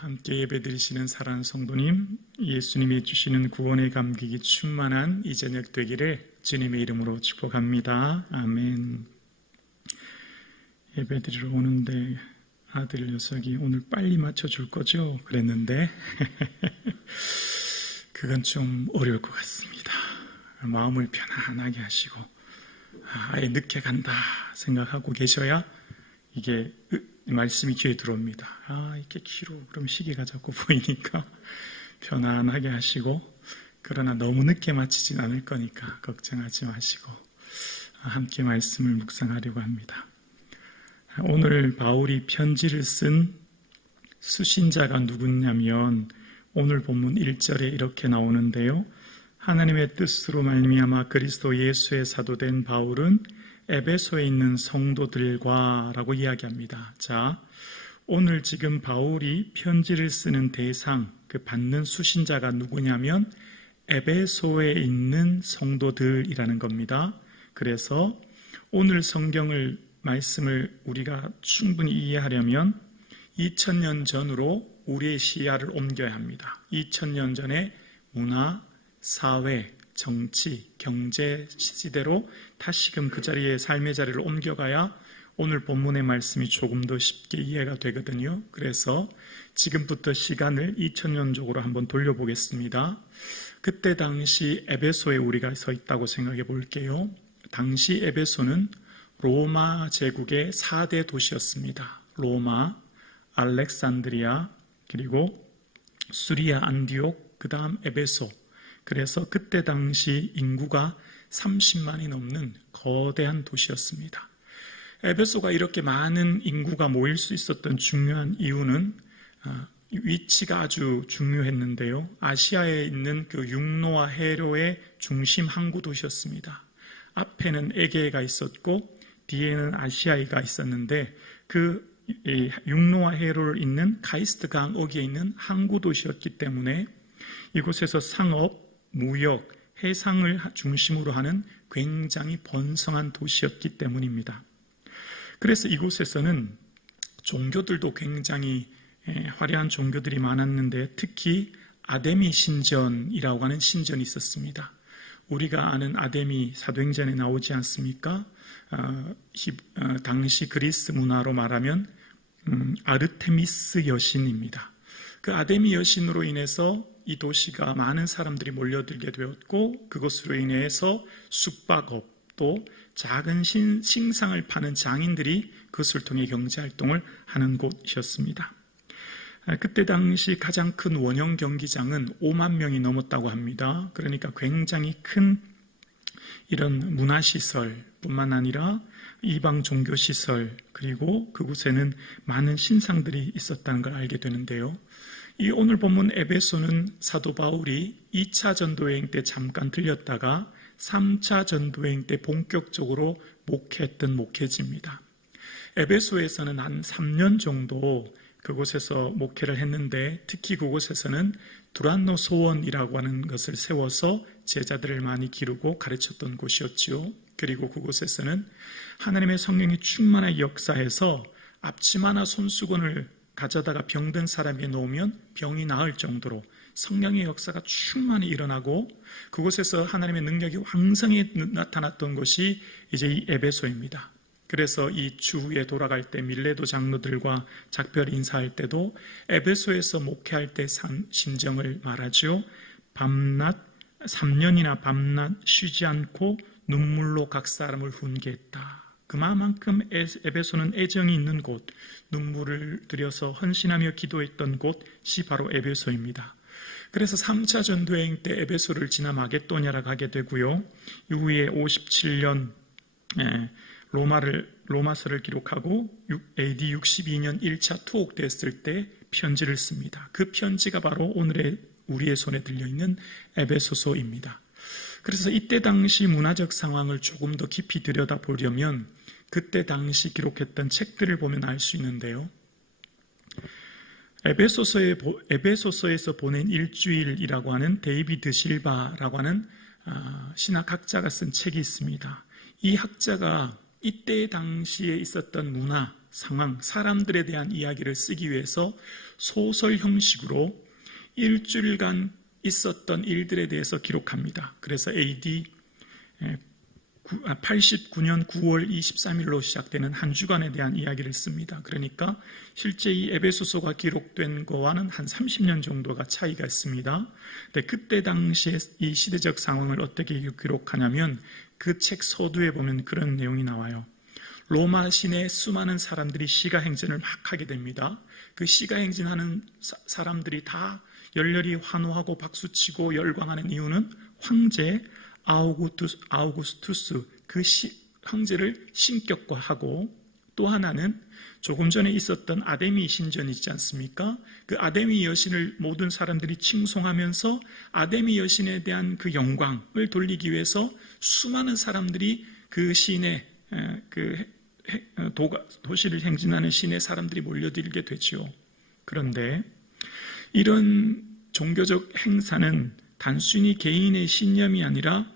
함께 예배드리시는 사랑하는 성도님, 예수님이 주시는 구원의 감격이 충만한 이 저녁 되기를 주님의 이름으로 축복합니다. 아멘. 예배드리러 오는데 아들 녀석이 오늘 빨리 맞춰줄 거죠? 그랬는데 그건 좀 어려울 것 같습니다. 마음을 편안하게 하시고 아예 늦게 간다 생각하고 계셔야 이게 말씀이 귀에 들어옵니다. 이렇게 귀로 그럼 시계가 자꾸 보이니까 편안하게 하시고, 그러나 너무 늦게 마치진 않을 거니까 걱정하지 마시고 함께 말씀을 묵상하려고 합니다. 오늘 바울이 편지를 쓴 수신자가 누구냐면 오늘 본문 1절에 이렇게 나오는데요. 하나님의 뜻으로 말미암아 그리스도 예수의 사도된 바울은 에베소에 있는 성도들과 라고 이야기합니다. 자, 오늘 지금 바울이 편지를 쓰는 대상, 그 받는 수신자가 누구냐면 에베소에 있는 성도들이라는 겁니다. 그래서 오늘 성경을 말씀을 우리가 충분히 이해하려면 2000년 전으로 우리의 시야를 옮겨야 합니다. 2000년 전에 문화, 사회, 정치, 경제 시대로 다시금 그 자리에 삶의 자리를 옮겨가야 오늘 본문의 말씀이 조금 더 쉽게 이해가 되거든요. 그래서 지금부터 시간을 2000년적으로 한번 돌려보겠습니다. 그때 당시 에베소에 우리가 서 있다고 생각해 볼게요. 당시 에베소는 로마 제국의 4대 도시였습니다. 로마, 알렉산드리아, 그리고 수리아 안디옥, 그 다음 에베소. 그래서 그때 당시 인구가 30만이 넘는 거대한 도시였습니다. 에베소가 이렇게 많은 인구가 모일 수 있었던 중요한 이유는 위치가 아주 중요했는데요. 아시아에 있는 그 육로와 해로의 중심 항구 도시였습니다. 앞에는 에게해가 있었고 뒤에는 아시아해가 있었는데 그 육로와 해로를 잇는 카이스트 강 어귀에 있는 항구 도시였기 때문에 이곳에서 상업, 무역, 해상을 중심으로 하는 굉장히 번성한 도시였기 때문입니다. 그래서 이곳에서는 종교들도 굉장히 화려한 종교들이 많았는데 특히 아데미 신전이라고 하는 신전이 있었습니다. 우리가 아는 아데미 사도행전에 나오지 않습니까? 당시 그리스 문화로 말하면 아르테미스 여신입니다. 그 아데미 여신으로 인해서 이 도시가 많은 사람들이 몰려들게 되었고 그것으로 인해서 숙박업 또 작은 신상을 파는 장인들이 그것을 통해 경제활동을 하는 곳이었습니다. 그때 당시 가장 큰 원형 경기장은 5만 명이 넘었다고 합니다. 그러니까 굉장히 큰 이런 문화시설뿐만 아니라 이방 종교시설 그리고 그곳에는 많은 신상들이 있었다는 걸 알게 되는데요. 이 오늘 본문 에베소는 사도 바울이 2차 전도여행 때 잠깐 들렸다가 3차 전도여행 때 본격적으로 목회했던 목회지입니다. 에베소에서는 한 3년 정도 그곳에서 목회를 했는데 특히 그곳에서는 두란노 소원이라고 하는 것을 세워서 제자들을 많이 기르고 가르쳤던 곳이었지요. 그리고 그곳에서는 하나님의 성령이 충만하게 역사해서 앞치마나 손수건을 가져다가 병든 사람에게 놓으면 병이 나을 정도로 성령의 역사가 충만히 일어나고 그곳에서 하나님의 능력이 왕성히 나타났던 곳이 이제 이 에베소입니다. 그래서 이 주에 돌아갈 때 밀레도 장로들과 작별 인사할 때도 에베소에서 목회할 때 심정을 말하죠. 밤낮 3년이나 밤낮 쉬지 않고 눈물로 각 사람을 훈계했다. 그만큼 에베소는 애정이 있는 곳, 눈물을 들여서 헌신하며 기도했던 곳이 바로 에베소입니다. 그래서 3차 전도여행 때 에베소를 지나 마게도냐로 가게 되고요. 이후에 57년 로마서를 기록하고 AD 62년 1차 투옥됐을 때 편지를 씁니다. 그 편지가 바로 오늘의 우리의 손에 들려있는 에베소서입니다. 그래서 이때 당시 문화적 상황을 조금 더 깊이 들여다보려면 그때 당시 기록했던 책들을 보면 알 수 있는데요. 에베소서에서 보낸 일주일이라고 하는 데이비드 실바라고 하는 신학학자가 쓴 책이 있습니다. 이 학자가 이때 당시에 있었던 문화, 상황, 사람들에 대한 이야기를 쓰기 위해서 소설 형식으로 일주일간 있었던 일들에 대해서 기록합니다. 그래서 AD 89년 9월 23일로 시작되는 한 주간에 대한 이야기를 씁니다. 그러니까 실제 이 에베소서가 기록된 거와는 한 30년 정도가 차이가 있습니다. 근데 그때 당시에 이 시대적 상황을 어떻게 기록하냐면 그 책 서두에 보면 그런 내용이 나와요. 로마 시내 수많은 사람들이 시가행진을 막 하게 됩니다. 그 시가행진하는 사람들이 다 열렬히 환호하고 박수치고 열광하는 이유는 황제 아우구스투스 그 황제를 신격화하고, 또 하나는 조금 전에 있었던 아데미 신전이 있지 않습니까? 그 아데미 여신을 모든 사람들이 칭송하면서 아데미 여신에 대한 그 영광을 돌리기 위해서 수많은 사람들이 그 시내 도시를 행진하는 시내 사람들이 몰려들게 되죠. 그런데 이런 종교적 행사는 단순히 개인의 신념이 아니라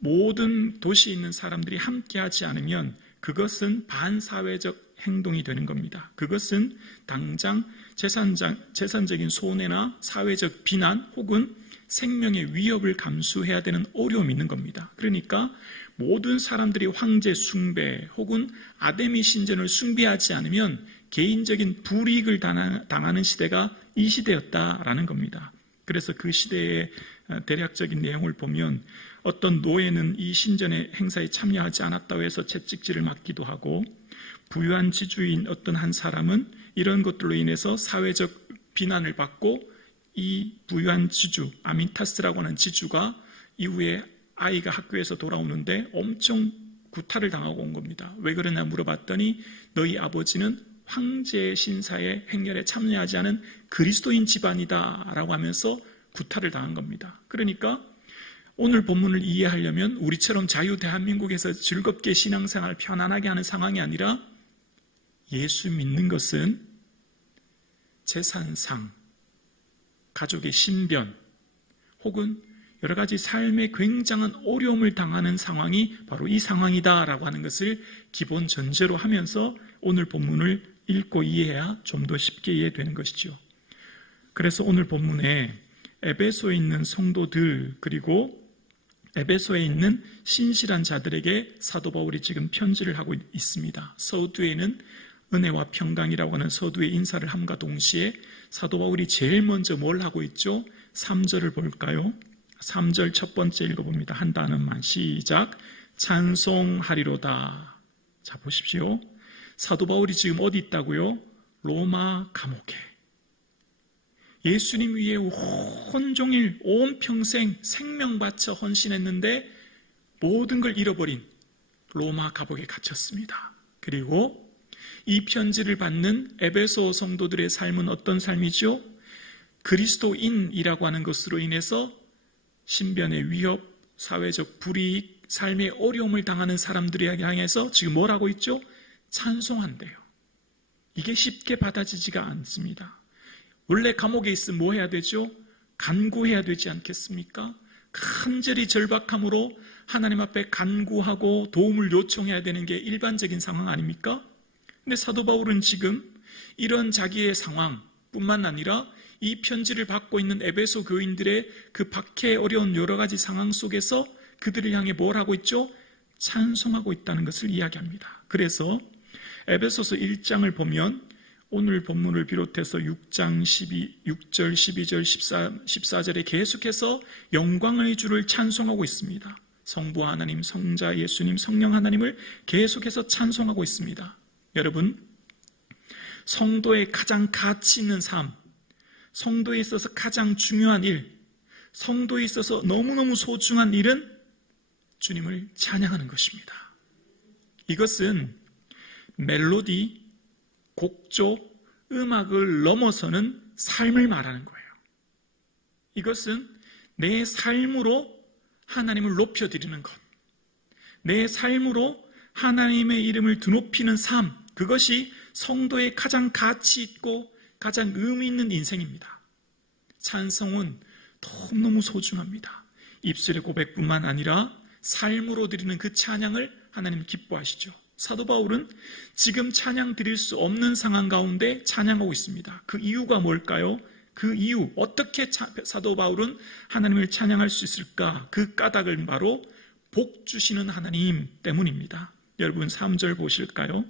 모든 도시에 있는 사람들이 함께하지 않으면 그것은 반사회적 행동이 되는 겁니다. 그것은 당장 재산적인 손해나 사회적 비난 혹은 생명의 위협을 감수해야 되는 어려움이 있는 겁니다. 그러니까 모든 사람들이 황제 숭배 혹은 아데미 신전을 숭배하지 않으면 개인적인 불이익을 당하는 시대가 이 시대였다라는 겁니다. 그래서 그 시대의 대략적인 내용을 보면 어떤 노예는 이 신전의 행사에 참여하지 않았다고 해서 채찍질을 맞기도 하고, 부유한 지주인 어떤 한 사람은 이런 것들로 인해서 사회적 비난을 받고, 이 부유한 지주 아민타스라고 하는 지주가 이후에 아이가 학교에서 돌아오는데 엄청 구타를 당하고 온 겁니다. 왜 그러냐 물어봤더니 너희 아버지는 황제의 신사의 행렬에 참여하지 않은 그리스도인 집안이다 라고 하면서 구타를 당한 겁니다. 그러니까 오늘 본문을 이해하려면 우리처럼 자유 대한민국에서 즐겁게 신앙생활 편안하게 하는 상황이 아니라 예수 믿는 것은 재산상, 가족의 신변 혹은 여러 가지 삶의 굉장한 어려움을 당하는 상황이 바로 이 상황이다라고 하는 것을 기본 전제로 하면서 오늘 본문을 읽고 이해해야 좀 더 쉽게 이해되는 것이죠. 그래서 오늘 본문에 에베소에 있는 성도들 그리고 에베소에 있는 신실한 자들에게 사도 바울이 지금 편지를 하고 있습니다. 서두에는 은혜와 평강이라고 하는 서두의 인사를 함과 동시에 사도 바울이 제일 먼저 뭘 하고 있죠? 3절을 볼까요? 3절 첫 번째 읽어봅니다. 한 단어만 시작. 찬송하리로다. 자 보십시오. 사도 바울이 지금 어디 있다고요? 로마 감옥에. 예수님 위에 온종일 온 평생 생명 바쳐 헌신했는데 모든 걸 잃어버린 로마 감옥에 갇혔습니다. 그리고 이 편지를 받는 에베소 성도들의 삶은 어떤 삶이죠? 그리스도인이라고 하는 것으로 인해서 신변의 위협, 사회적 불이익, 삶의 어려움을 당하는 사람들을 향해서 지금 뭘 하고 있죠? 찬송한대요. 이게 쉽게 받아지지가 않습니다. 원래 감옥에 있으면 뭐 해야 되죠? 간구해야 되지 않겠습니까? 간절히 절박함으로 하나님 앞에 간구하고 도움을 요청해야 되는 게 일반적인 상황 아닙니까? 근데 사도 바울은 지금 이런 자기의 상황뿐만 아니라 이 편지를 받고 있는 에베소 교인들의 그 박해 어려운 여러 가지 상황 속에서 그들을 향해 뭘 하고 있죠? 찬송하고 있다는 것을 이야기합니다. 그래서 에베소서 1장을 보면 오늘 본문을 비롯해서 6장 6절, 12절, 14절에 계속해서 영광의 주를 찬송하고 있습니다. 성부 하나님, 성자 예수님, 성령 하나님을 계속해서 찬송하고 있습니다. 여러분, 성도의 가장 가치 있는 삶, 성도에 있어서 가장 중요한 일, 성도에 있어서 너무너무 소중한 일은 주님을 찬양하는 것입니다. 이것은 멜로디, 곡조, 음악을 넘어서는 삶을 말하는 거예요. 이것은 내 삶으로 하나님을 높여드리는 것, 내 삶으로 하나님의 이름을 드높이는 삶, 그것이 성도의 가장 가치 있고 가장 의미 있는 인생입니다. 찬송은 너무너무 소중합니다. 입술의 고백뿐만 아니라 삶으로 드리는 그 찬양을 하나님 기뻐하시죠. 사도 바울은 지금 찬양 드릴 수 없는 상황 가운데 찬양하고 있습니다. 그 이유가 뭘까요? 그 이유, 어떻게 사도 바울은 하나님을 찬양할 수 있을까? 그 까닭은 바로 복 주시는 하나님 때문입니다. 여러분 3절 보실까요?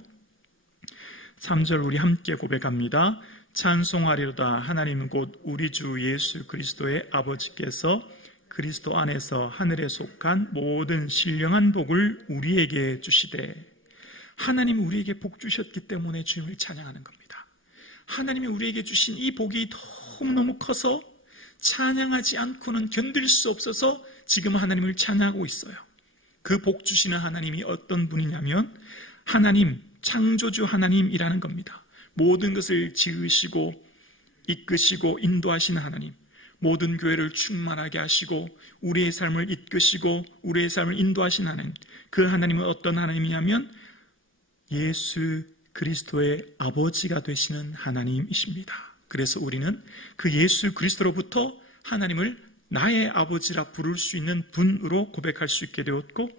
3절 우리 함께 고백합니다. 찬송하리로다. 하나님은 곧 우리 주 예수 그리스도의 아버지께서 그리스도 안에서 하늘에 속한 모든 신령한 복을 우리에게 주시되. 하나님이 우리에게 복 주셨기 때문에 주님을 찬양하는 겁니다. 하나님이 우리에게 주신 이 복이 너무너무 커서 찬양하지 않고는 견딜 수 없어서 지금 하나님을 찬양하고 있어요. 그 복 주시는 하나님이 어떤 분이냐면 하나님, 창조주 하나님이라는 겁니다. 모든 것을 지으시고 이끄시고 인도하시는 하나님, 모든 교회를 충만하게 하시고 우리의 삶을 이끄시고 우리의 삶을 인도하시는 하나님, 그 하나님은 어떤 하나님이냐면 예수 그리스도의 아버지가 되시는 하나님이십니다. 그래서 우리는 그 예수 그리스도로부터 하나님을 나의 아버지라 부를 수 있는 분으로 고백할 수 있게 되었고,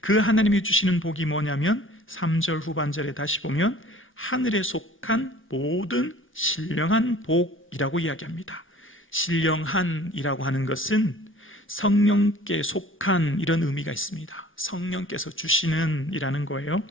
그 하나님이 주시는 복이 뭐냐면 3절 후반절에 다시 보면 하늘에 속한 모든 신령한 복이라고 이야기합니다. 신령한이라고 하는 것은 성령께 속한 이런 의미가 있습니다. 성령께서 주시는 이라는 거예요.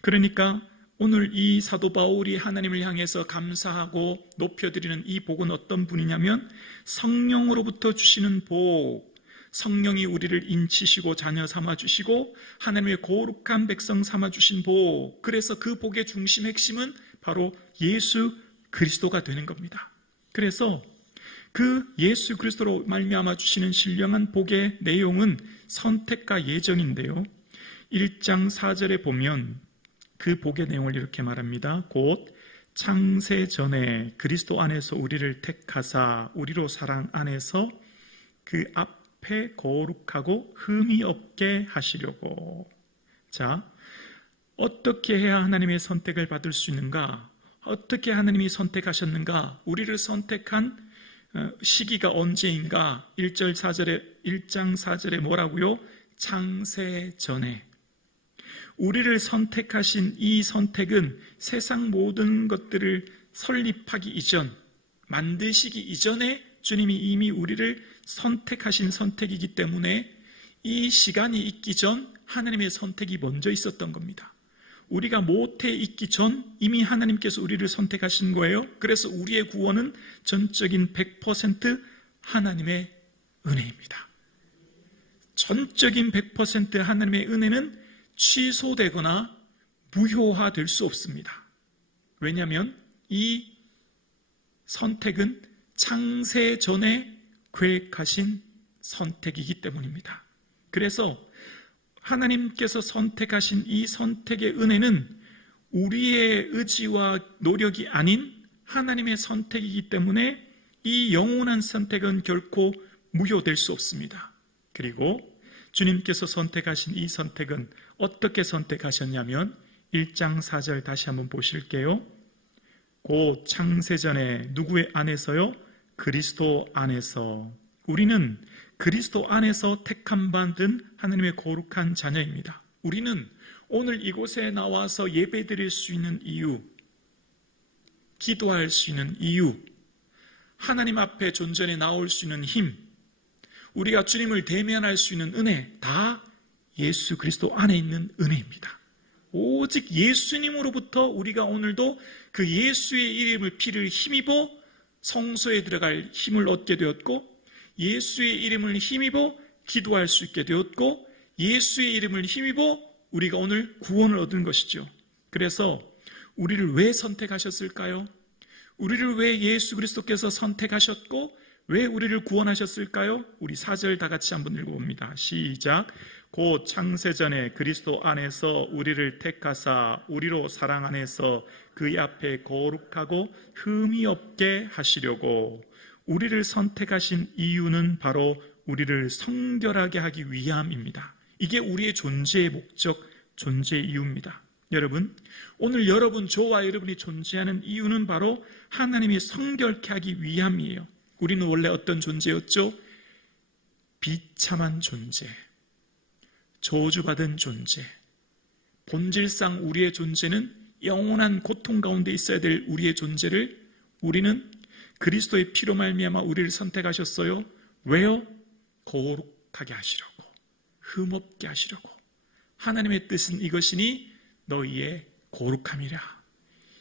그러니까 오늘 이 사도 바울이 하나님을 향해서 감사하고 높여드리는 이 복은 어떤 분이냐면 성령으로부터 주시는 복, 성령이 우리를 인치시고 자녀 삼아주시고 하나님의 거룩한 백성 삼아주신 복, 그래서 그 복의 중심 핵심은 바로 예수 그리스도가 되는 겁니다. 그래서 그 예수 그리스도로 말미암아 주시는 신령한 복의 내용은 선택과 예정인데요, 1장 4절에 보면 그 복의 내용을 이렇게 말합니다. 곧 창세 전에 그리스도 안에서 우리를 택하사 우리로 사랑 안에서 그 앞에 거룩하고 흠이 없게 하시려고. 자, 어떻게 해야 하나님의 선택을 받을 수 있는가? 어떻게 하나님이 선택하셨는가? 우리를 선택한 시기가 언제인가? 1장 4절에 뭐라고요? 창세 전에. 우리를 선택하신 이 선택은 세상 모든 것들을 설립하기 이전, 만드시기 이전에 주님이 이미 우리를 선택하신 선택이기 때문에 이 시간이 있기 전 하나님의 선택이 먼저 있었던 겁니다. 우리가 모태에 있기 전 이미 하나님께서 우리를 선택하신 거예요. 그래서 우리의 구원은 전적인 100% 하나님의 은혜입니다. 전적인 100% 하나님의 은혜는 취소되거나 무효화될 수 없습니다. 왜냐하면 이 선택은 창세 전에 계획하신 선택이기 때문입니다. 그래서 하나님께서 선택하신 이 선택의 은혜는 우리의 의지와 노력이 아닌 하나님의 선택이기 때문에 이 영원한 선택은 결코 무효될 수 없습니다. 그리고 주님께서 선택하신 이 선택은 어떻게 선택하셨냐면 1장 4절 다시 한번 보실게요. 곧 창세전에 누구의 안에서요? 그리스도 안에서. 우리는 그리스도 안에서 택함 받은 하나님의 거룩한 자녀입니다. 우리는 오늘 이곳에 나와서 예배 드릴 수 있는 이유, 기도할 수 있는 이유, 하나님 앞에 존전에 나올 수 있는 힘, 우리가 주님을 대면할 수 있는 은혜, 다 예수 그리스도 안에 있는 은혜입니다. 오직 예수님으로부터 우리가 오늘도 그 예수의 이름을 피를 힘입어 성소에 들어갈 힘을 얻게 되었고, 예수의 이름을 힘입어 기도할 수 있게 되었고, 예수의 이름을 힘입어 우리가 오늘 구원을 얻은 것이죠. 그래서 우리를 왜 선택하셨을까요? 우리를 왜 예수 그리스도께서 선택하셨고 왜 우리를 구원하셨을까요? 우리 4절 다 같이 한번 읽어봅니다. 시작. 곧 창세전에 그리스도 안에서 우리를 택하사 우리로 사랑 안에서 그의 앞에 거룩하고 흠이 없게 하시려고. 우리를 선택하신 이유는 바로 우리를 성결하게 하기 위함입니다. 이게 우리의 존재의 목적, 존재의 이유입니다. 여러분, 오늘 여러분, 저와 여러분이 존재하는 이유는 바로 하나님이 성결케 하기 위함이에요. 우리는 원래 어떤 존재였죠? 비참한 존재, 저주받은 존재, 본질상 우리의 존재는 영원한 고통 가운데 있어야 될 우리의 존재를 우리는 그리스도의 피로 말미암아 우리를 선택하셨어요. 왜요? 거룩하게 하시려고, 흠없게 하시려고. 하나님의 뜻은 이것이니 너희의 거룩함이라.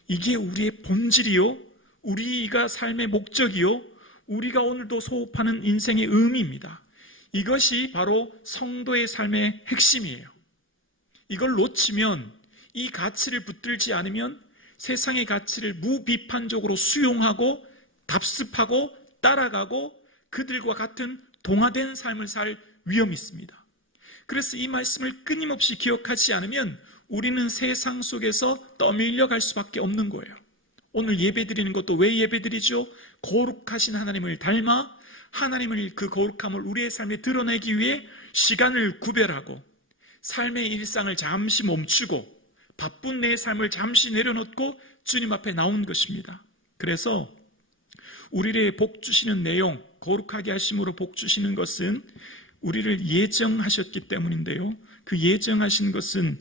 이게 우리의 본질이요, 우리가 삶의 목적이요, 우리가 오늘도 소업하는 인생의 의미입니다. 이것이 바로 성도의 삶의 핵심이에요. 이걸 놓치면, 이 가치를 붙들지 않으면 세상의 가치를 무비판적으로 수용하고 답습하고 따라가고 그들과 같은 동화된 삶을 살 위험이 있습니다. 그래서 이 말씀을 끊임없이 기억하지 않으면 우리는 세상 속에서 떠밀려 갈 수밖에 없는 거예요. 오늘 예배 드리는 것도 왜 예배 드리죠? 거룩하신 하나님을 닮아 하나님을, 그 거룩함을 우리의 삶에 드러내기 위해 시간을 구별하고 삶의 일상을 잠시 멈추고 바쁜 내 삶을 잠시 내려놓고 주님 앞에 나온 것입니다. 그래서 우리를 복 주시는 내용, 거룩하게 하심으로 복 주시는 것은 우리를 예정하셨기 때문인데요, 그 예정하신 것은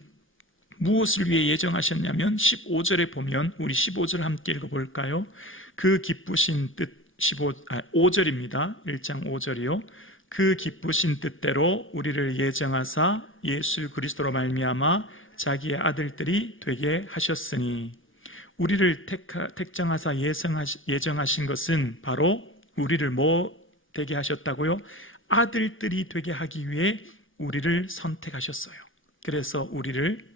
무엇을 위해 예정하셨냐면 15절에 보면, 우리 15절 함께 읽어볼까요? 그 기쁘신 뜻, 5절입니다. 1장 5절이요. 그 기쁘신 뜻대로 우리를 예정하사 예수 그리스도로 말미암아 자기의 아들들이 되게 하셨으니, 우리를 택정하사 예정하신 것은 바로 우리를 뭐 되게 하셨다고요? 아들들이 되게 하기 위해 우리를 선택하셨어요. 그래서 우리를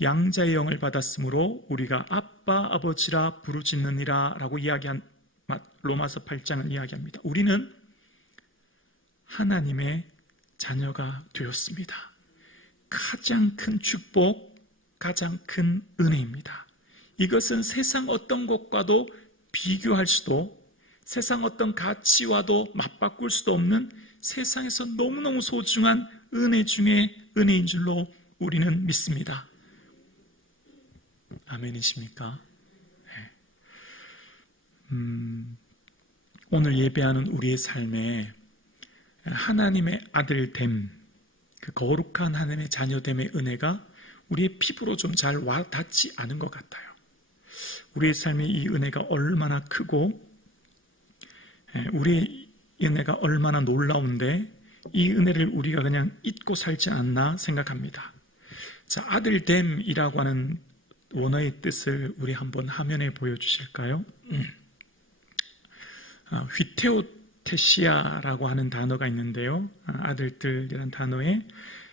양자의 영을 받았으므로 우리가 아빠 아버지라 부르짖느니라 라고 이야기한 로마서 8장을 이야기합니다. 우리는 하나님의 자녀가 되었습니다. 가장 큰 축복, 가장 큰 은혜입니다. 이것은 세상 어떤 것과도 비교할 수도, 세상 어떤 가치와도 맞바꿀 수도 없는 세상에서 너무너무 소중한 은혜 중에 은혜인 줄로 우리는 믿습니다. 아멘이십니까? 네. 오늘 예배하는 우리의 삶에 하나님의 아들됨, 그 거룩한 하나님의 자녀됨의 은혜가 우리의 피부로 좀 잘 와닿지 않은 것 같아요. 우리의 삶에 이 은혜가 얼마나 크고 우리의 은혜가 얼마나 놀라운데 이 은혜를 우리가 그냥 잊고 살지 않나 생각합니다. 자, 아들됨이라고 하는 원어의 뜻을 우리 한번 화면에 보여주실까요? 휘테오테시아라고 하는 단어가 있는데요, 아들들이라는 단어에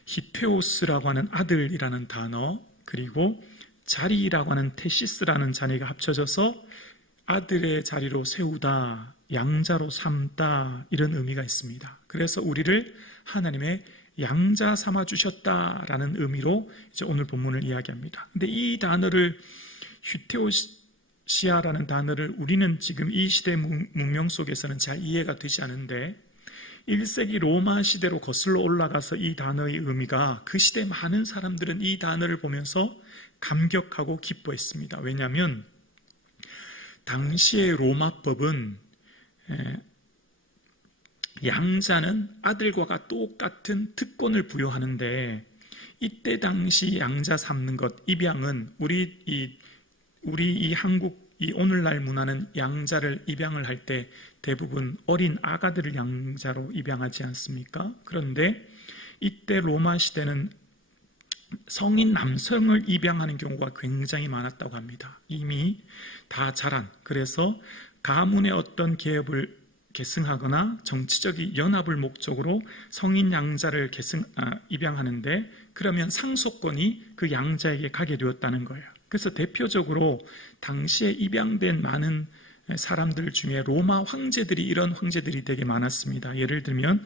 히테오스라고 하는 아들이라는 단어, 그리고 자리라고 하는 테시스라는 자리가 합쳐져서 아들의 자리로 세우다, 양자로 삼다, 이런 의미가 있습니다. 그래서 우리를 하나님의 양자 삼아 주셨다라는 의미로 이제 오늘 본문을 이야기합니다. 근데 이 단어를, 휘테오시아라는 단어를 우리는 지금 이 시대 문명 속에서는 잘 이해가 되지 않은데, 1세기 로마 시대로 거슬러 올라가서 이 단어의 의미가, 그 시대 많은 사람들은 이 단어를 보면서 감격하고 기뻐했습니다. 왜냐하면 당시의 로마법은 양자는 아들과 똑같은 특권을 부여하는데, 이때 당시 양자 삼는 것, 입양은 우리 이 한국 이 오늘날 문화는 양자를 입양을 할 때 대부분 어린 아가들을 양자로 입양하지 않습니까? 그런데 이때 로마 시대는 성인 남성을 입양하는 경우가 굉장히 많았다고 합니다. 이미 다 자란, 그래서 가문의 어떤 계급을 계승하거나 정치적인 연합을 목적으로 성인 양자를 입양하는데, 그러면 상속권이 그 양자에게 가게 되었다는 거예요. 그래서 대표적으로 당시에 입양된 많은 사람들 중에 로마 황제들이, 이런 황제들이 되게 많았습니다. 예를 들면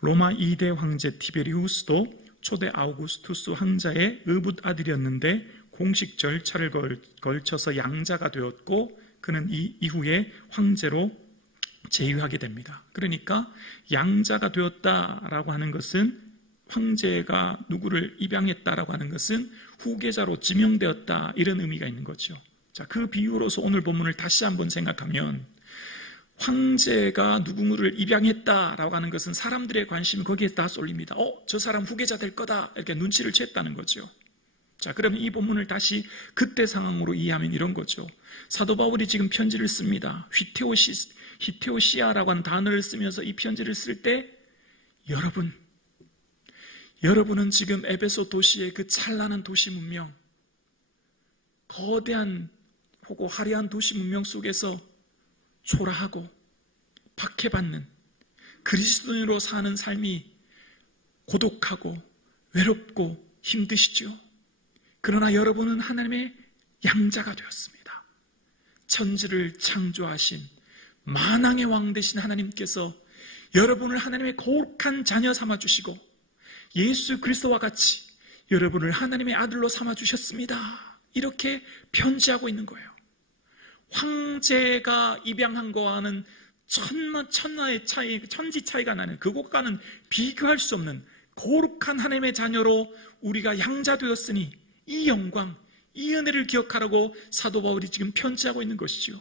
로마 2대 황제 티베리우스도 초대 아우구스투스 황자의 의붓 아들이었는데 공식 절차를 걸쳐서 양자가 되었고, 그는 이 이후에 황제로 제위하게 됩니다. 그러니까 양자가 되었다라고 하는 것은, 황제가 누구를 입양했다라고 하는 것은 후계자로 지명되었다, 이런 의미가 있는 거죠. 자, 그 비유로서 오늘 본문을 다시 한번 생각하면, 황제가 누구를 입양했다라고 하는 것은 사람들의 관심이 거기에 다 쏠립니다. 저 사람 후계자 될 거다, 이렇게 눈치를 챘다는 거죠. 자, 그러면 이 본문을 다시 그때 상황으로 이해하면 이런 거죠. 사도 바울이 지금 편지를 씁니다. 히테오시아라고 하는 단어를 쓰면서 이 편지를 쓸 때 여러분은 지금 에베소 도시의 그 찬란한 도시 문명, 거대한 혹은 화려한 도시 문명 속에서 초라하고 박해받는 그리스도인으로 사는 삶이 고독하고 외롭고 힘드시죠. 그러나 여러분은 하나님의 양자가 되었습니다. 천지를 창조하신 만왕의 왕 되신 하나님께서 여러분을 하나님의 거룩한 자녀 삼아주시고 예수 그리스도와 같이 여러분을 하나님의 아들로 삼아주셨습니다. 이렇게 편지하고 있는 거예요. 황제가 입양한 거와는 천하의 차이, 천지 차이가 나는, 그것과는 비교할 수 없는 거룩한 하나님의 자녀로 우리가 양자되었으니 이 영광, 이 은혜를 기억하라고 사도 바울이 지금 편지하고 있는 것이죠.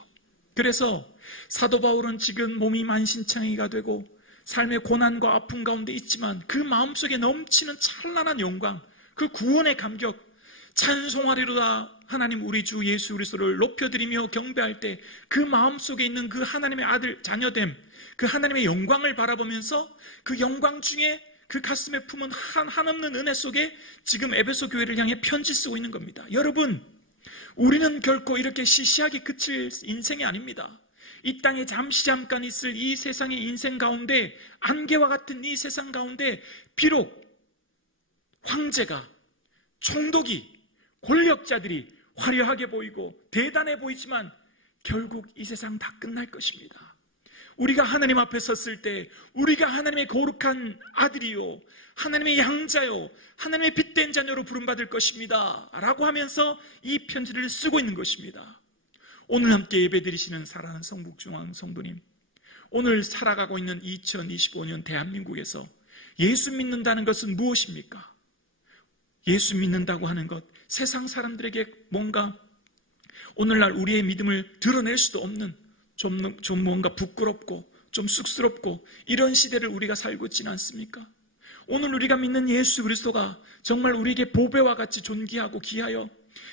그래서 사도 바울은 지금 몸이 만신창이가 되고 삶의 고난과 아픔 가운데 있지만 그 마음속에 넘치는 찬란한 영광, 그 구원의 감격, 찬송하리로다 하나님 우리 주 예수 그리스도를 높여드리며 경배할 때 그 마음속에 있는 그 하나님의 아들, 자녀됨, 그 하나님의 영광을 바라보면서 그 영광 중에 그 가슴에 품은 한없는 은혜 속에 지금 에베소 교회를 향해 편지 쓰고 있는 겁니다. 여러분, 우리는 결코 이렇게 시시하게 그칠 인생이 아닙니다. 이 땅에 잠깐 있을 이 세상의 인생 가운데, 안개와 같은 이 세상 가운데 비록 황제가, 총독이, 권력자들이 화려하게 보이고 대단해 보이지만 결국 이 세상 다 끝날 것입니다. 우리가 하나님 앞에 섰을 때 우리가 하나님의 거룩한 아들이요, 하나님의 양자요, 하나님의 빛된 자녀로 부름받을 것입니다 라고 하면서 이 편지를 쓰고 있는 것입니다. 오늘 함께 예배드리시는 사랑하는 성북중앙 성도님, 오늘 살아가고 있는 2025년 대한민국에서 예수 믿는다는 것은 무엇입니까? 예수 믿는다고 하는 것, 세상 사람들에게 뭔가 오늘날 우리의 믿음을 드러낼 수도 없는 좀 뭔가 부끄럽고 좀 쑥스럽고 이런 시대를 우리가 살고 있지는 않습니까? 오늘 우리가 믿는 예수 그리스도가 정말 우리에게 보배와 같이 존귀하고 귀하여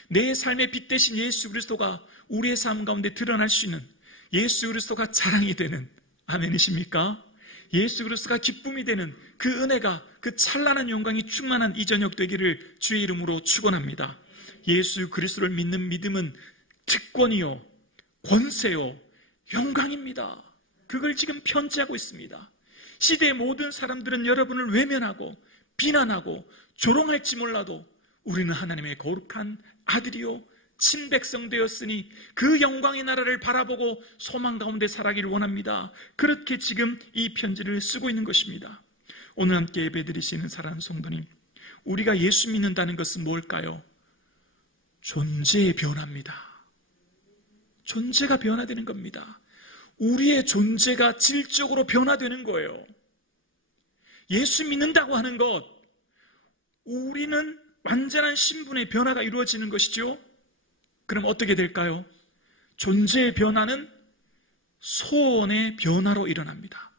내 삶의 빛 대신 예수 그리스도가 우리의 삶 가운데 드러날 수 있는, 예수 그리스도가 자랑이 되는, 아멘이십니까? 예수 그리스도가 기쁨이 되는 그 은혜가, 그 찬란한 영광이 충만한 이 저녁 되기를 주의 이름으로 축원합니다. 예수 그리스도를 믿는 믿음은 특권이요, 권세요, 영광입니다. 그걸 지금 편지하고 있습니다. 시대의 모든 사람들은 여러분을 외면하고 비난하고 조롱할지 몰라도 우리는 하나님의 거룩한 아들이요 친백성 되었으니 그 영광의 나라를 바라보고 소망 가운데 살아가기를 원합니다. 그렇게 지금 이 편지를 쓰고 있는 것입니다. 오늘 함께 예배드리시는 사랑하는 성도님, 우리가 예수 믿는다는 것은 뭘까요? 존재의 변화입니다. 존재가 변화되는 겁니다. 우리의 존재가 질적으로 변화되는 거예요. 예수 믿는다고 하는 것, 우리는 완전한 신분의 변화가 이루어지는 것이죠. 그럼 어떻게 될까요? 존재의 변화는 소원의 변화로 일어납니다.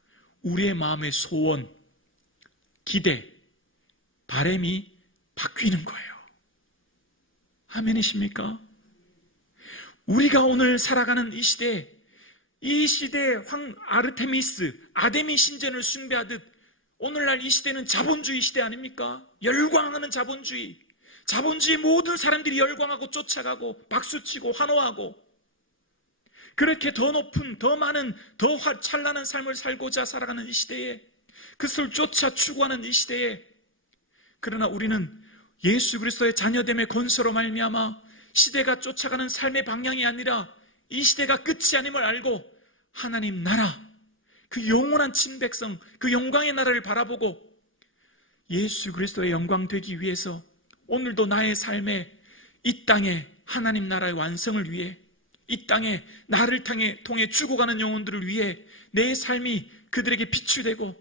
우리의 마음의 소원, 기대, 바람이 바뀌는 거예요. 아멘이십니까? 우리가 오늘 살아가는 이 시대에 아르테미스, 아데미 신전을 숭배하듯 오늘날 이 시대는 자본주의 시대 아닙니까? 열광하는 자본주의, 모든 사람들이 열광하고 쫓아가고 박수치고 환호하고 그렇게 더 높은, 더 많은, 더 찬란한 삶을 살고자 살아가는 이 시대에, 그것을 쫓아 추구하는 이 시대에, 그러나 우리는 예수 그리스도의 자녀됨의 건설로 말미암아 시대가 쫓아가는 삶의 방향이 아니라 이 시대가 끝이 아님을 알고 하나님 나라, 그 영원한 친백성, 그 영광의 나라를 바라보고 예수 그리스도의 영광 되기 위해서 오늘도 나의 삶에 이 땅에 하나님 나라의 완성을 위해, 이 땅에 나를 통해 죽어가는 영혼들을 위해 내 삶이 그들에게 빛이 되고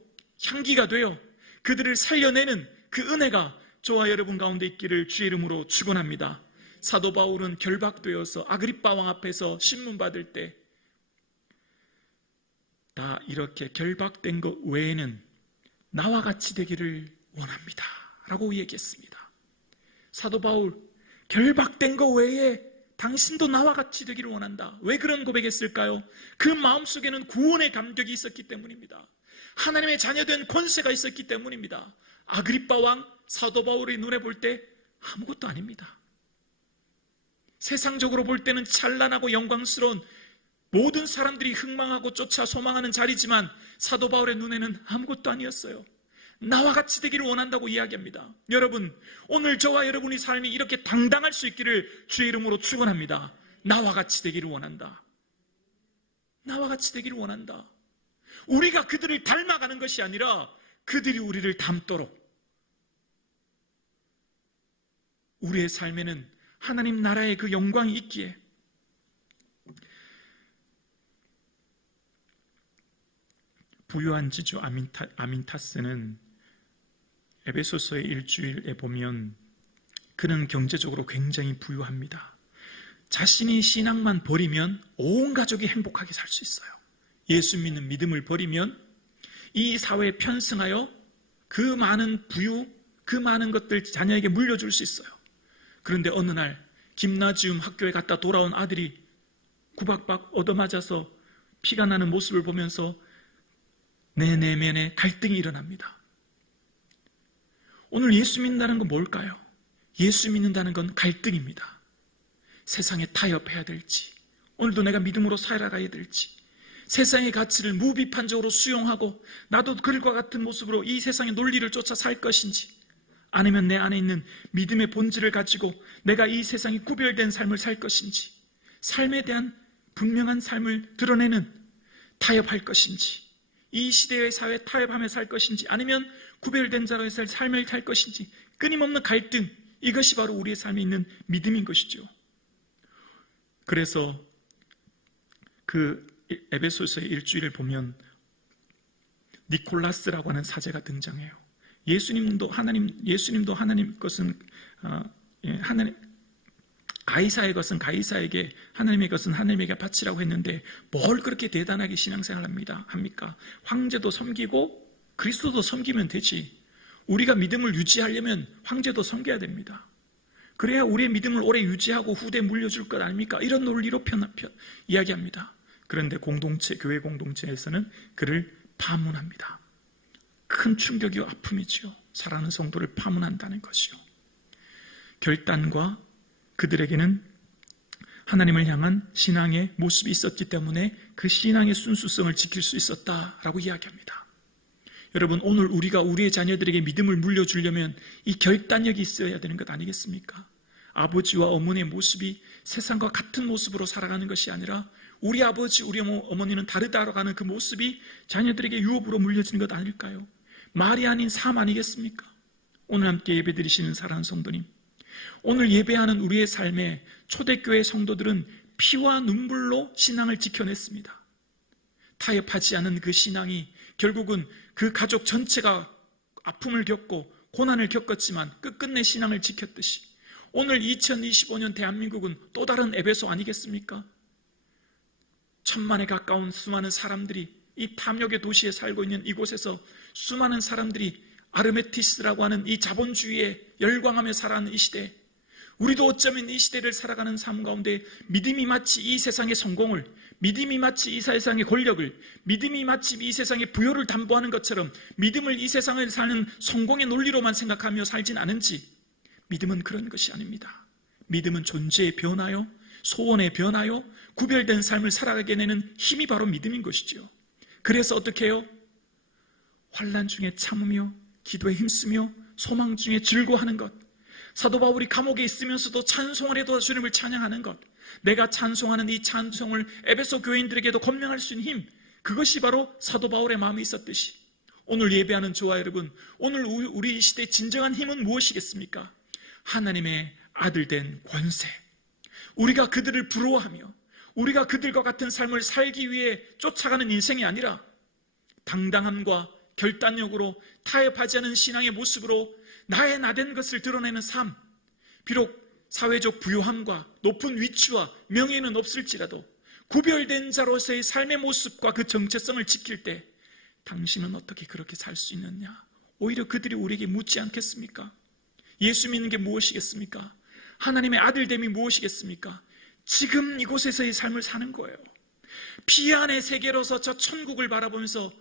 향기가 되어 그들을 살려내는 그 은혜가 저와 여러분 가운데 있기를 주의 이름으로 축원합니다. 사도 바울은 결박되어서 아그리빠 왕 앞에서 신문 받을 때 다 이렇게 결박된 것 외에는 나와 같이 되기를 원합니다 라고 얘기했습니다. 사도 바울, 결박된 거 외에 당신도 나와 같이 되기를 원한다. 왜 그런 고백했을까요? 그 마음속에는 구원의 감격이 있었기 때문입니다. 하나님의 자녀된 권세가 있었기 때문입니다. 아그리빠 왕, 사도 바울의 눈에 볼 때 아무것도 아닙니다. 세상적으로 볼 때는 찬란하고 영광스러운 모든 사람들이 흥망하고 쫓아 소망하는 자리지만 사도 바울의 눈에는 아무것도 아니었어요. 나와 같이 되기를 원한다고 이야기합니다. 여러분, 오늘 저와 여러분의 삶이 이렇게 당당할 수 있기를 주의 이름으로 축원합니다. 나와 같이 되기를 원한다. 나와 같이 되기를 원한다. 우리가 그들을 닮아가는 것이 아니라 그들이 우리를 닮도록 우리의 삶에는 하나님 나라의 그 영광이 있기에 부유한 지주 아민타스는 에베소서의 일주일에 보면 그는 경제적으로 굉장히 부유합니다. 자신이 신앙만 버리면 온 가족이 행복하게 살 수 있어요. 예수 믿는 믿음을 버리면 이 사회에 편승하여 그 많은 부유, 그 많은 것들 자녀에게 물려줄 수 있어요. 그런데 어느 날 김나지움 학교에 갔다 돌아온 아들이 구박박 얻어맞아서 피가 나는 모습을 보면서 내 내면에 갈등이 일어납니다. 오늘 예수 믿는다는 건 뭘까요? 예수 믿는다는 건 갈등입니다. 세상에 타협해야 될지, 오늘도 내가 믿음으로 살아가야 될지, 세상의 가치를 무비판적으로 수용하고 나도 그들과 같은 모습으로 이 세상의 논리를 쫓아 살 것인지, 아니면 내 안에 있는 믿음의 본질을 가지고 내가 이 세상이 구별된 삶을 살 것인지, 삶에 대한 분명한 삶을 드러내는 타협할 것인지, 이 시대의 사회에 타협하며 살 것인지, 아니면 구별된 자로의 삶을 살 것인지, 끊임없는 갈등, 이것이 바로 우리의 삶에 있는 믿음인 것이죠. 그래서 그 에베소서의 일주일을 보면 니콜라스라고 하는 사제가 등장해요. 예수님도 하나님 것은 하나님, 가이사의 것은 가이사에게, 하나님의 것은 하나님에게 바치라고 했는데 뭘 그렇게 대단하게 신앙생활을 합니까? 황제도 섬기고 그리스도도 섬기면 되지. 우리가 믿음을 유지하려면 황제도 섬겨야 됩니다. 그래야 우리의 믿음을 오래 유지하고 후대에 물려줄 것 아닙니까? 이런 논리로 이야기합니다. 그런데 교회 공동체에서는 그를 파문합니다. 큰 충격이요, 아픔이지요. 사랑하는 성도를 파문한다는 것이요. 결단과 그들에게는 하나님을 향한 신앙의 모습이 있었기 때문에 그 신앙의 순수성을 지킬 수 있었다라고 이야기합니다. 여러분, 오늘 우리가 우리의 자녀들에게 믿음을 물려주려면 이 결단력이 있어야 되는 것 아니겠습니까? 아버지와 어머니의 모습이 세상과 같은 모습으로 살아가는 것이 아니라 우리 아버지, 우리 어머니는 다르다고 하는 그 모습이 자녀들에게 유업으로 물려지는 것 아닐까요? 말이 아닌 삶 아니겠습니까? 오늘 함께 예배드리시는 사랑하는 성도님, 오늘 예배하는 우리의 삶에 초대교회 성도들은 피와 눈물로 신앙을 지켜냈습니다. 타협하지 않은 그 신앙이 결국은 그 가족 전체가 아픔을 겪고 고난을 겪었지만 끝끝내 신앙을 지켰듯이 오늘 2025년 대한민국은 또 다른 에베소 아니겠습니까? 1000만에 가까운 수많은 사람들이 이 탐욕의 도시에 살고 있는 이곳에서 수많은 사람들이 아르메티스라고 하는 이 자본주의에 열광하며 살아가는 이 시대, 우리도 어쩌면 이 시대를 살아가는 삶 가운데 믿음이 마치 이 세상의 성공을, 믿음이 마치 이 세상의 권력을, 믿음이 마치 이 세상의 부여를 담보하는 것처럼 믿음을 이 세상을 사는 성공의 논리로만 생각하며 살진 않은지, 믿음은 그런 것이 아닙니다. 믿음은 존재의 변화요, 소원의 변화요, 구별된 삶을 살아가게 되는 힘이 바로 믿음인 것이죠. 그래서 어떻게 해요? 환난 중에 참으며 기도에 힘쓰며 소망 중에 즐거워하는 것, 사도 바울이 감옥에 있으면서도 찬송을 해도 주님을 찬양하는 것, 내가 찬송하는 이 찬송을 에베소 교인들에게도 권명할 수 있는 힘, 그것이 바로 사도 바울의 마음이 있었듯이 오늘 예배하는 저와 여러분, 오늘 우리 시대의 진정한 힘은 무엇이겠습니까? 하나님의 아들 된 권세, 우리가 그들을 부러워하며 우리가 그들과 같은 삶을 살기 위해 쫓아가는 인생이 아니라 당당함과 결단력으로 타협하지 않은 신앙의 모습으로 나의 나된 것을 드러내는 삶, 비록 사회적 부유함과 높은 위치와 명예는 없을지라도 구별된 자로서의 삶의 모습과 그 정체성을 지킬 때 당신은 어떻게 그렇게 살 수 있느냐? 오히려 그들이 우리에게 묻지 않겠습니까? 예수 믿는 게 무엇이겠습니까? 하나님의 아들됨이 무엇이겠습니까? 지금 이곳에서의 삶을 사는 거예요. 피안의 세계로서 저 천국을 바라보면서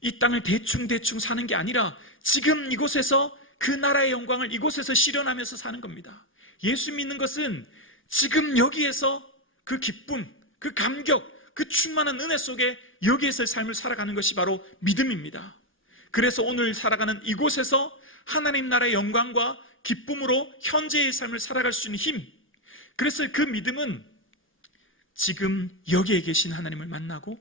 이 땅을 대충 사는 게 아니라 지금 이곳에서 그 나라의 영광을 이곳에서 실현하면서 사는 겁니다. 예수 믿는 것은 지금 여기에서 그 기쁨, 그 감격, 그 충만한 은혜 속에 여기에서의 삶을 살아가는 것이 바로 믿음입니다. 그래서 오늘 살아가는 이곳에서 하나님 나라의 영광과 기쁨으로 현재의 삶을 살아갈 수 있는 힘, 그래서 그 믿음은 지금 여기에 계신 하나님을 만나고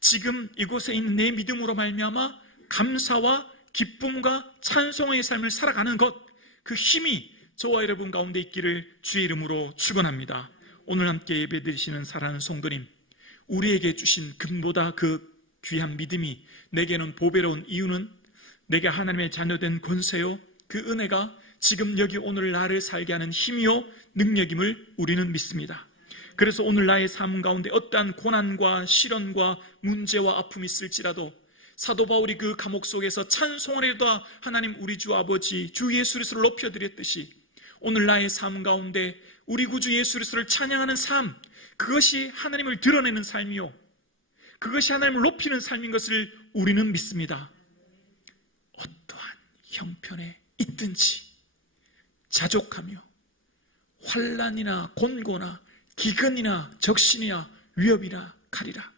지금 이곳에 있는 내 믿음으로 말미암아 감사와 기쁨과 찬송의 삶을 살아가는 것, 그 힘이 저와 여러분 가운데 있기를 주의 이름으로 축원합니다. 오늘 함께 예배드리시는 사랑하는 성도님, 우리에게 주신 금보다 그 귀한 믿음이 내게는 보배로운 이유는 내가 하나님의 자녀된 권세요, 그 은혜가 지금 여기 오늘 나를 살게 하는 힘이요 능력임을 우리는 믿습니다. 그래서 오늘 나의 삶 가운데 어떠한 고난과 시련과 문제와 아픔이 있을지라도 사도 바울이 그 감옥 속에서 찬송을 해도 하나님 우리 주 아버지 주 예수 그리스도를 높여드렸듯이 오늘 나의 삶 가운데 우리 구주 예수 그리스도를 찬양하는 삶, 그것이 하나님을 드러내는 삶이요, 그것이 하나님을 높이는 삶인 것을 우리는 믿습니다. 어떠한 형편에 있든지 자족하며 환난이나 곤고나 기근이나 적신이나 위협이나 칼이라,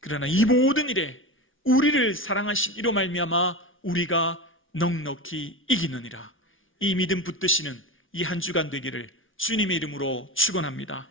그러나 이 모든 일에 우리를 사랑하신 이로 말미암아 우리가 넉넉히 이기느니라. 이 믿음 붙드시는 이 한 주간 되기를 주님의 이름으로 축원합니다.